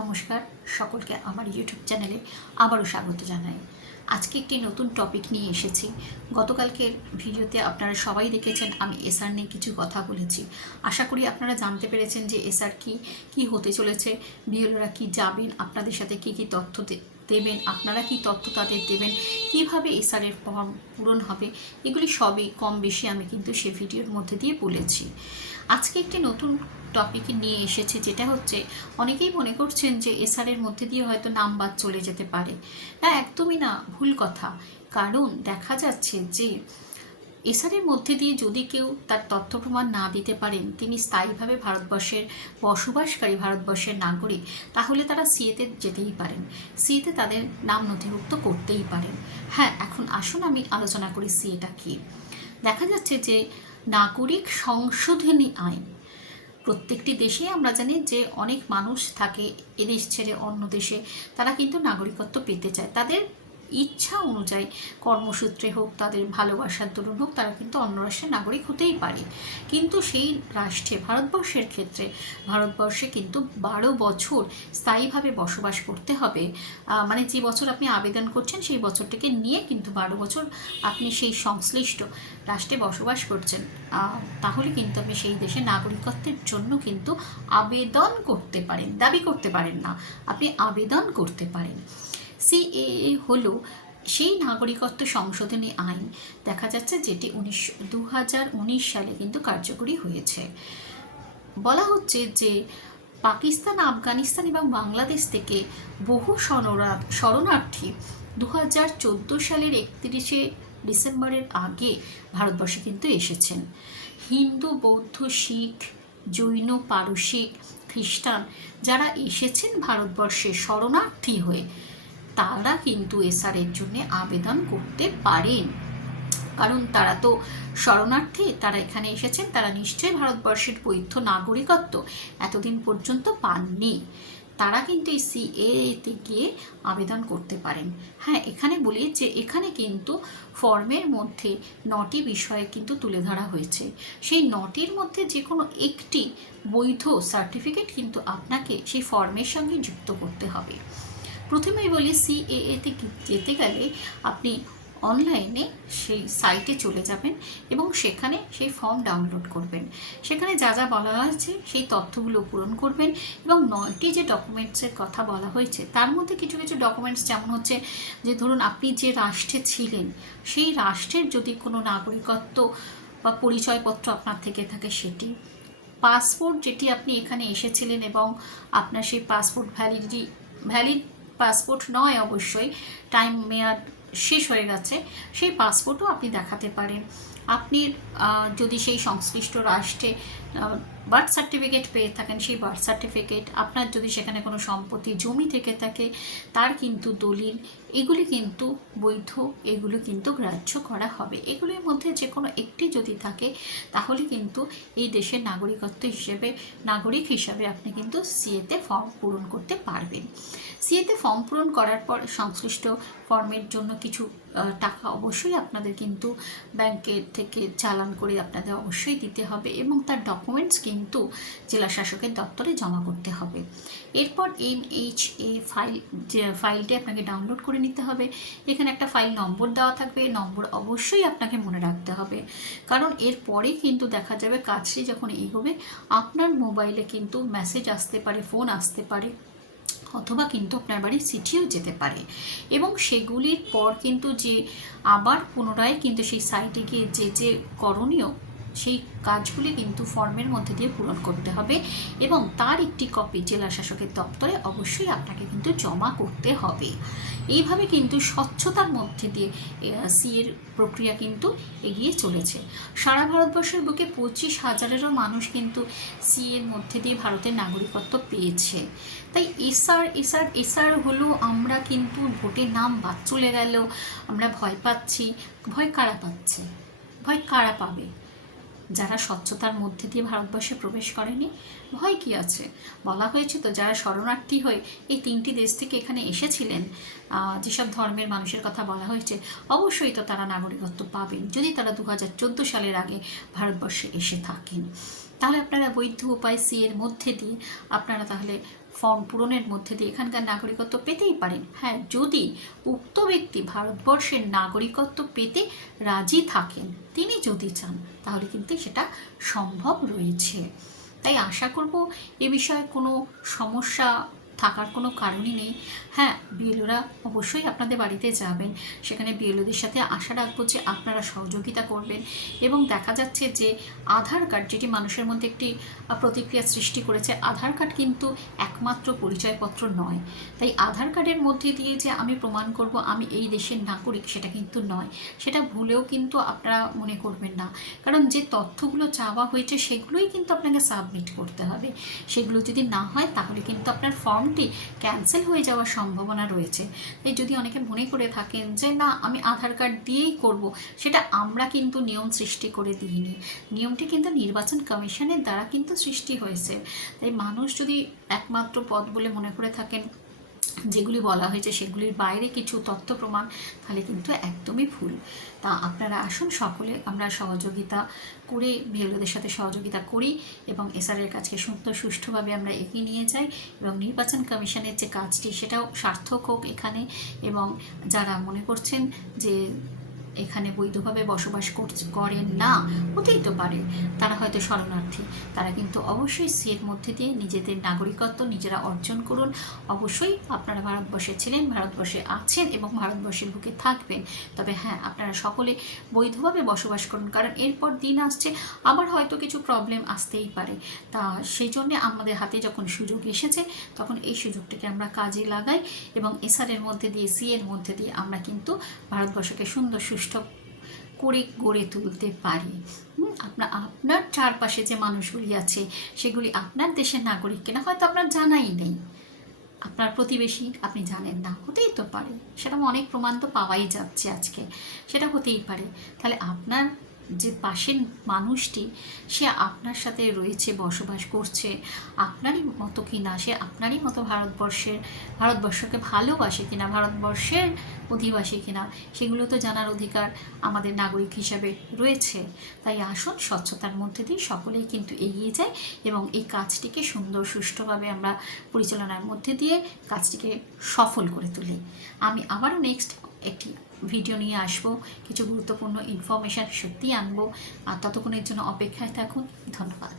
নমস্কার সকলকে আমার ইউটিউব চ্যানেলে আবারও স্বাগত জানাই। আজকে একটি নতুন টপিক নিয়ে এসেছি। গতকালকের ভিডিওতে আপনারা সবাই দেখেছেন আমি এসআর নিয়ে কিছু কথা বলেছি। আশা করি আপনারা জানতে পেরেছেন যে এসআর কি হতে চলেছে, বিএলওরা কি যাবেন, আপনাদের সাথে কি তথ্য দেবেন, আপনারা কি তথ্য তাদের দেবেন, কিভাবে এসআরের ফর্ম পূরণ হবে, এগুলি সবই কম বেশি আমি কিন্তু সে ভিডিওর মধ্যে দিয়ে বলেছি। আজকে একটি নতুন টপিক নিয়ে এসেছে, যেটা হচ্ছে অনেকেই মনে করছেন যে এসআরের মধ্যে দিয়ে হয়তো নাম বাদ চলে যেতে পারে। না, একদমই না, ভুল কথা। কারণ দেখা যাচ্ছে যে এসআরের মধ্যে দিয়ে যদি কেউ তার তথ্য প্রমাণ না দিতে পারেন, তিনি স্থায়ীভাবে ভারতবর্ষের বসবাসকারী ভারতবর্ষের নাগরিক, তাহলে তারা সিএতে যেতেই পারেন, সিএতে তাদের নাম নথিভুক্ত করতেই পারেন। হ্যাঁ, এখন আসুন আমি আলোচনা করি সিএটা কি। দেখা যাচ্ছে যে নাগরিক সংশোধনী আইন, প্রত্যেকটি দেশে আমরা জানি যে অনেক মানুষ থাকে এদেশ ছেড়ে অন্য দেশে, তারা কিন্তু নাগরিকত্ব পেতে চায় তাদের ইচ্ছা অনুযায়ী, কর্মসূত্রে হোক, তাদের ভালোবাসার দরুন হোক, তারা কিন্তু অন্য রাষ্ট্রের নাগরিক হতেই পারে। কিন্তু সেই রাষ্ট্রে, ভারতবর্ষের ক্ষেত্রে, ভারতবর্ষে কিন্তু 12 বছর স্থায়ীভাবে বসবাস করতে হবে। মানে যে বছর আপনি আবেদন করছেন সেই বছরটাকে নিয়ে কিন্তু 12 বছর আপনি সেই সংশ্লিষ্ট রাষ্ট্রে বসবাস করছেন, তাহলে কিন্তু আপনি সেই দেশে নাগরিকত্বের জন্য কিন্তু আবেদন করতে পারেন, দাবি করতে পারেন না, আপনি আবেদন করতে পারেন। সিএএ হলো সেই নাগরিকত্ব সংশোধনী আইন, দেখা যাচ্ছে যেটি 2019 সালে কিন্তু কার্যকরী হয়েছে। বলা হচ্ছে যে পাকিস্তান, আফগানিস্তান এবং বাংলাদেশ থেকে বহু শরণার্থী 2014 সালের 31শে ডিসেম্বরের আগে ভারতবর্ষে কিন্তু এসেছেন। হিন্দু, বৌদ্ধ, শিখ, জৈন, পারসিক, খ্রিস্টান যারা এসেছেন ভারতবর্ষে শরণার্থী হয়ে, তারা কিন্তু এসআরের জন্য আবেদন করতে পারেন। কারণ তারা তো শরণার্থী, তারা এখানে এসেছেন, তারা নিশ্চয়ই ভারতবর্ষের বৈধ নাগরিকত্ব এতদিন পর্যন্ত পাননি, তারা কিন্তু এই সিএতে গিয়ে আবেদন করতে পারেন। হ্যাঁ, এখানে বলি যে এখানে কিন্তু ফর্মের মধ্যে 9টি বিষয় কিন্তু তুলে ধরা হয়েছে। সেই 9টির মধ্যে যে কোনো একটি বৈধ সার্টিফিকেট কিন্তু আপনাকে সেই ফর্মের সঙ্গে যুক্ত করতে হবে। প্রথমেই বলি, সিএএতে যেতে গেলে আপনি অনলাইনে সেই সাইটে চলে যাবেন এবং সেখানে সেই ফর্ম ডাউনলোড করবেন। সেখানে যা যা বলা হয়েছে সেই তথ্যগুলো পূরণ করবেন এবং 9টি যে ডকুমেন্টসের কথা বলা হয়েছে তার মধ্যে কিছু কিছু ডকুমেন্টস যেমন হচ্ছে যে ধরুন আপনি যে রাষ্ট্রে ছিলেন সেই রাষ্ট্রের যদি কোনো নাগরিকত্ব বা পরিচয়পত্র আপনার থেকে থাকে সেটি, পাসপোর্ট যেটি আপনি এখানে এসেছিলেন এবং আপনার সেই পাসপোর্ট ভ্যালিড পাসপোর্ট নয়, অবশ্যই টাইম মেয়াদ শেষ হয়ে গেছে, সেই পাসপোর্টও আপনি দেখাতে পারেন। আপনি যদি সেই সংশ্লিষ্ট রাষ্ট্রে বার্থ সার্টিফিকেট পেয়ে থাকেন, সেই বার্থ সার্টিফিকেট, আপনার যদি সেখানে কোনো সম্পত্তি জমি থেকে থাকে তার কিন্তু দলিল, এগুলি কিন্তু বৈধ, এগুলো কিন্তু গ্রাহ্য করা হবে। এগুলির মধ্যে যে কোনো একটি যদি থাকে তাহলে কিন্তু এই দেশের নাগরিক হিসাবে আপনি কিন্তু সিএতে ফর্ম পূরণ করতে পারবেন। সিএতে ফর্ম পূরণ করার পর সংশ্লিষ্ট ফর্মের জন্য কিছু টাকা অবশ্যই আপনাদের কিন্তু ব্যাংকের থেকে চালান করে আপনাদের অবশ্যই দিতে হবে এবং তার ডকুমেন্টস কিন্তু জেলা শাসকের দপ্তরে জমা করতে হবে। এরপর MHA ফাইলটি আপনাকে ডাউনলোড করে নিতে হবে। এখানে একটা ফাইল নম্বর দেওয়া থাকবে, নম্বর অবশ্যই আপনাকে মনে রাখতে হবে, কারণ এরপরে কিন্তু দেখা যাবে কাজটি যখন এগোবে আপনার মোবাইলে কিন্তু মেসেজ আসতে পারে, ফোন আসতে পারে, অথবা কিন্তু আপনার বাড়ির চিঠিও যেতে পারে এবং সেগুলির পর কিন্তু যে আবার পুনরায় কিন্তু সেই সাইটে গিয়ে যে করণীয় সেই কাজগুলি কিন্তু ফর্মের মধ্যে দিয়ে পূরণ করতে হবে এবং তার একটি কপি জেলা শাসকের দপ্তরে অবশ্যই আপনাকে কিন্তু জমা করতে হবে। এইভাবে কিন্তু স্বচ্ছতার মধ্যে দিয়ে সিএর প্রক্রিয়া কিন্তু এগিয়ে চলেছে। সারা ভারতবর্ষের বুকে 25,000-এরও মানুষ কিন্তু সিএর মধ্যে দিয়ে ভারতের নাগরিকত্ব পেয়েছে। তাই এসআর হলো, আমরা কিন্তু ভোটের নাম বাদ চলে গেলেও আমরা ভয় পাচ্ছি। ভয় কারা পাচ্ছে? ভয় কারা পাবে? যারা স্বচ্ছতার মধ্যে দিয়ে ভারতবর্ষে প্রবেশ করেনি। ভয় কি আছে? বলা হয়েছে তো, যারা শরণার্থী হয়ে এই 3টি দেশ থেকে এখানে এসেছিলেন, যেসব ধর্মের মানুষের কথা বলা হয়েছে, অবশ্যই তো তারা নাগরিকত্ব পাবেন যদি তারা 2014 সালের আগে ভারতবর্ষে এসে থাকেন। তাহলে আপনারা বৈধ উপায় সিএর মধ্যে দিয়ে আপনারা তাহলে ফর্ম পূরণের মধ্যে দিয়ে এখানকার নাগরিকত্ব পেতেই পারেন। হ্যাঁ, যদি উক্ত ব্যক্তি ভারতবর্ষের নাগরিকত্ব পেতে রাজি থাকেন, তিনি যদি চান, তাহলে কিন্তু সেটা সম্ভব রয়েছে। তাই আশা করব এ বিষয়ে কোনো সমস্যা থাকার কোনো কারণই নেই। হ্যাঁ, বিএলওরা অবশ্যই আপনাদের বাড়িতে যাবেন, সেখানে বিএলওদের সাথে আশা রাখবো যে আপনারা সহযোগিতা করবেন। এবং দেখা যাচ্ছে যে আধার কার্ড, যেটি মানুষের মধ্যে একটি প্রতিক্রিয়া সৃষ্টি করেছে, আধার কার্ড কিন্তু একমাত্র পরিচয়পত্র নয়। তাই আধার কার্ডের মধ্যে দিয়ে যে আমি প্রমাণ করব আমি এই দেশের নাগরিক, সেটা কিন্তু নয়। সেটা ভুলেও কিন্তু আপনারা মনে করবেন না, কারণ যে তথ্যগুলো চাওয়া হয়েছে সেগুলোই কিন্তু আপনাকে সাবমিট করতে হবে। সেগুলো যদি না হয় তাহলে কিন্তু আপনার ফর্মটি ক্যান্সেল হয়ে যাওয়ার সম্ভাবনা রয়েছে। তাই যদি অনেকে মনে করে থাকেন যে না আমি আধার কার্ড দিয়েই করব, সেটা আমরা কিন্তু নিয়ম সৃষ্টি করে দিইনি। নিয়মটি কিন্তু নির্বাচন কমিশনের দ্বারা কিন্তু সৃষ্টি হয়েছে। তাই মানুষ যদি একমাত্র পথ বলে মনে করে থাকেন যেগুলি বলা হয়েছে সেগুলির বাইরে কিছু তথ্য প্রমাণ, তাহলে কিন্তু একদমই ভুল। তা আপনারা আসুন, সকলে আমরা সহযোগিতা করে বিএলওদের সাথে সহযোগিতা করি এবং এসআরের কাজকে সুষ্ঠুভাবে আমরা এগিয়ে নিয়ে যাই এবং নির্বাচন কমিশনের যে কাজটি সেটাও সার্থক হোক এখানে। এবং যারা মনে করছেন যে এখানে বৈধভাবে বসবাস করেন না, হতেই তো পারে তারা হয়তো শরণার্থী, তারা কিন্তু অবশ্যই সিএর মধ্যে দিয়ে নিজেদের নাগরিকত্ব নিজেরা অর্জন করুন। অবশ্যই আপনারা ভারতবর্ষে ছিলেন, ভারতবর্ষে আছেন এবং ভারতবর্ষের বুকে থাকবেন। তবে হ্যাঁ, আপনারা সকলে বৈধভাবে বসবাস করুন, কারণ এরপর দিন আসছে আবার হয়তো কিছু প্রবলেম আসতেই পারে। তা সেই জন্যে আমাদের হাতে যখন সুযোগ এসেছে তখন এই সুযোগটিকে আমরা কাজে লাগাই এবং এসআরের মধ্যে দিয়ে সিএর মধ্যে দিয়ে আমরা কিন্তু ভারতবর্ষকে সুন্দর সুষ্ঠু করে গড়ে তুলতে পারি। আপনার চারপাশে যে মানুষগুলি আছে সেগুলি আপনার দেশের নাগরিক কিনা হয়তো আপনার জানাই নেই, আপনার প্রতিবেশী আপনি জানেন না, হতেই তো পারে। সেরকম অনেক প্রমাণ তো পাওয়াই যাচ্ছে আজকে, সেটা হতেই পারে। তাহলে আপনার যে পাশের মানুষটি সে আপনার সাথে রয়েছে, বসবাস করছে, আপনারই মতো কিনা, সে আপনারই মতো ভারতবর্ষকে ভালোবাসে কিনা, ভারতবর্ষের অধিবাসী কিনা, সেগুলো তো জানার অধিকার আমাদের নাগরিক হিসাবে রয়েছে। তাই আসুন, স্বচ্ছতার মধ্যে দিয়ে সকলেই কিন্তু এগিয়ে যায় এবং এই কাজটিকে সুন্দর সুষ্ঠুভাবে আমরা পরিচালনার মধ্যে দিয়ে কাজটিকে সফল করে তুলি। আমি আবারও নেক্সট একটি ভিডিও নিয়ে আসবো, কিছু গুরুত্বপূর্ণ ইনফরমেশান সত্যিই আনবো। আর ততক্ষণের জন্য অপেক্ষায় থাকুন। ধন্যবাদ।